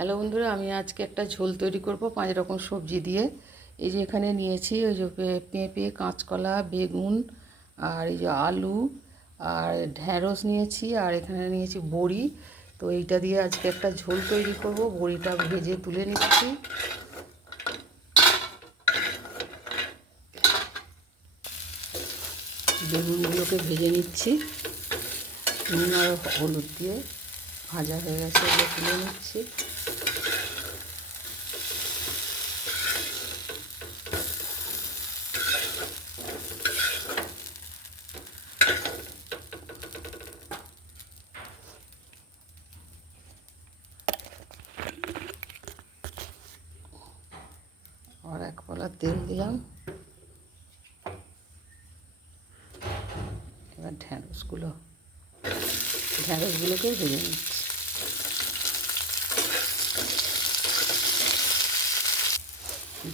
Hello বন্ধুরা, আমি আজকে একটা ঝোল তৈরি করব 5 রকম সবজি দিয়ে। এই যে এখানে নিয়েছি ওই যে পেঁপে, কাঁচকলা, বেগুন, আর এই যে আলু, আর ঢ্যাঁড়স নিয়েছি, আর এখানে নিয়েছি বড়ি। তো এইটা দিয়ে আজকে একটা ঝোল তৈরি করব। বড়িটা ভেজে তুলে নিচ্ছি। বেগুনগুলোকে ভেজে নিচ্ছি নুন আর হলুদ দিয়ে। ভাজা হয়ে গেছে, এগুলো তুলে নিচ্ছি। আর এক কলা তেল দিলাম। এবার ঢ্যাঁড়সগুলোকে ভেজে নিচ্ছি।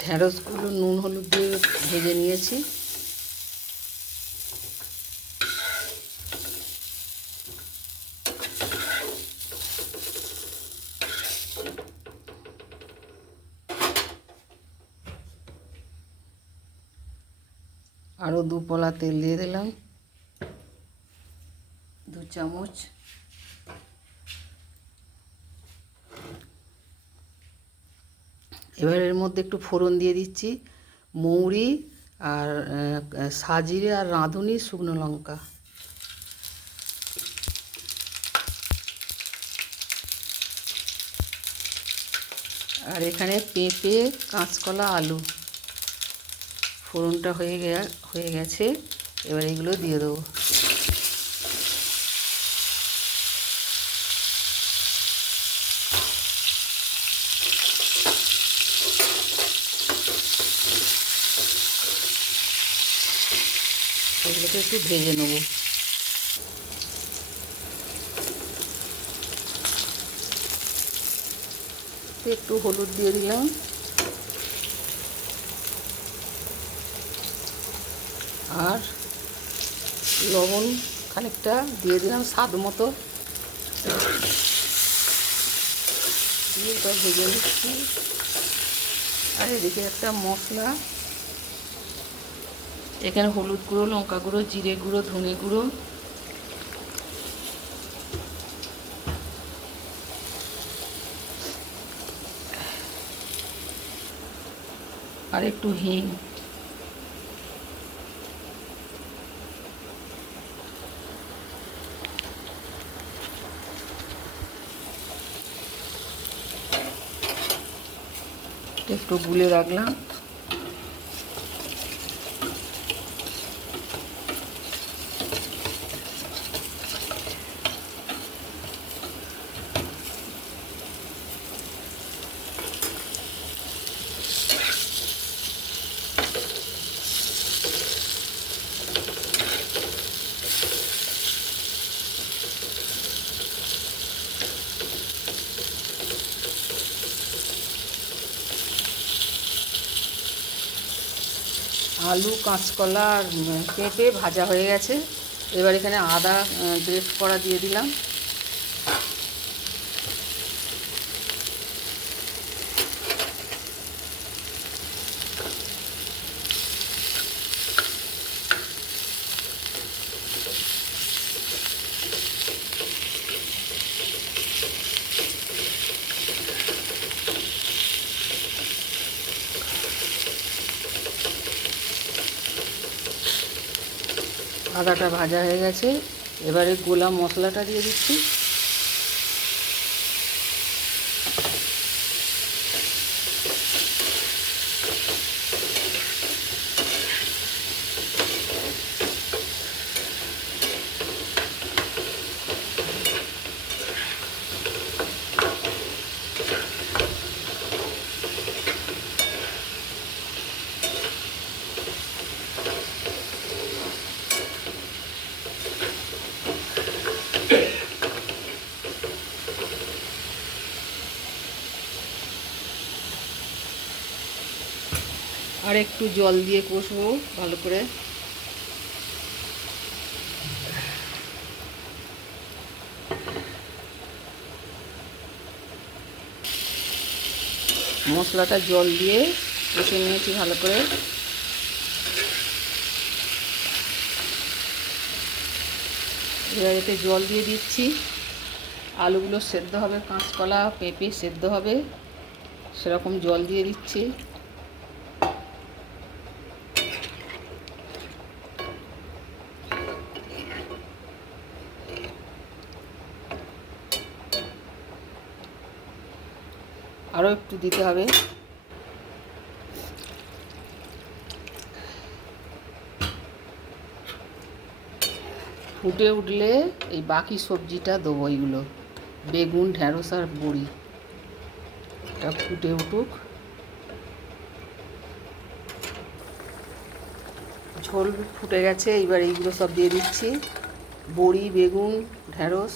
ঢ্যাঁড়সগুলো নুন হলুদ দিয়ে ভেজে নিয়েছি। আরও 2 পলা তেল দিয়ে দিলাম, 2 চামচ। এবার এর মধ্যে একটু ফোড়ন দিয়ে দিচ্ছি, মৌরি আর সাজিরে আর রাঁধুনি শুকনো লঙ্কা। আর এখানে পেঁপে, কাঁচকলা, আলু। ফোড়নটা হয়ে গেছে। এবার এগুলো দিয়ে দেবো। এগুলোকে একটু ভেজে নেবো। একটু হলুদ দিয়ে দিলাম, আর লবণ খানিকটা দিয়ে দিলাম স্বাদ মতো। দিয়ে এটা ভেজে নিচ্ছি। আর এদিকে একটা মশলা, এখানে হলুদ গুঁড়ো, লঙ্কা গুঁড়ো, জিরে গুঁড়ো, ধনে গুঁড়ো, আর একটু হিং। একটু গুলে রাখলাম। আলু, কাঁচকলা আর পেঁপে ভাজা হয়ে গেছে। এবার এখানে আদা গ্রেট করা দিয়ে দিলাম। আদাটা ভাজা হয়ে গেছে। এবারে গোলা মশলাটা দিয়ে দিচ্ছি। আর একটু জল দিয়ে কষবো ভালো করে। মশলাটা জল দিয়ে কষে নিয়েছি ভালো করে। এবার এতে জল দিয়ে দিচ্ছি, আলুগুলো সেদ্ধ হবে, কাঁচকলা পেঁপে সেদ্ধ হবে, সেরকম জল দিয়ে দিচ্ছি। আরও একটু দিতে হবে। ফুটে উঠলে এই বাকি সবজিটা দেবো, এইগুলো বেগুন, ঢ্যাঁড়স আর বড়ি। এটা ফুটে উঠুক, ঝোল ফুটে গেছে। এইবার এইগুলো সব দিয়ে দিচ্ছি, বড়ি, বেগুন, ঢ্যাঁড়স।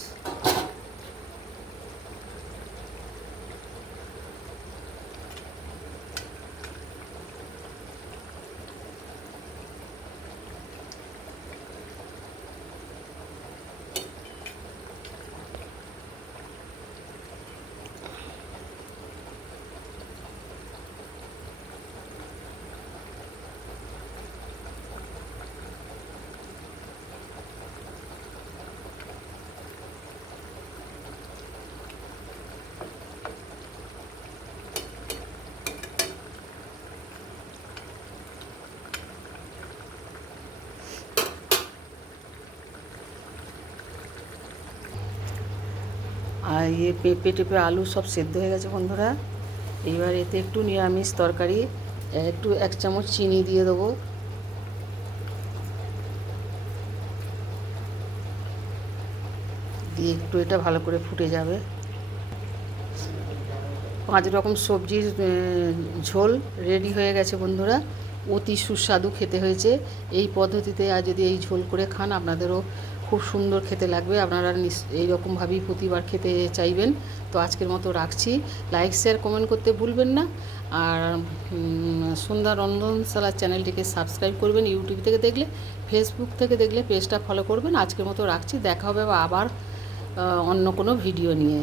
আর পেঁপে টেপে আলু সব সেদ্ধ হয়ে গেছে বন্ধুরা। এইবার এতে একটু নিরামিষ তরকারি, একটু 1 চামচ চিনি দিয়ে দেবো। দিয়ে একটু এটা ভালো করে ফুটে যাবে। 5 রকম সবজির ঝোল রেডি হয়ে গেছে বন্ধুরা। অতি সুস্বাদু খেতে হয়েছে। এই পদ্ধতিতে আর যদি এই ঝোল করে খান, আপনাদেরও খুব সুন্দর খেতে লাগবে। আপনারা এইরকমভাবেই প্রতিবার খেতে চাইবেন। তো আজকের মতো রাখছি। লাইক, শেয়ার, কমেন্ট করতে ভুলবেন না। আর সন্ধ্যা রন্ধনশালা চ্যানেলটিকে সাবস্ক্রাইব করবেন। ইউটিউব থেকে দেখলে, ফেসবুক থেকে দেখলে পেজটা ফলো করবেন। আজকের মতো রাখছি। দেখা হবে আবার অন্য কোনো ভিডিও নিয়ে।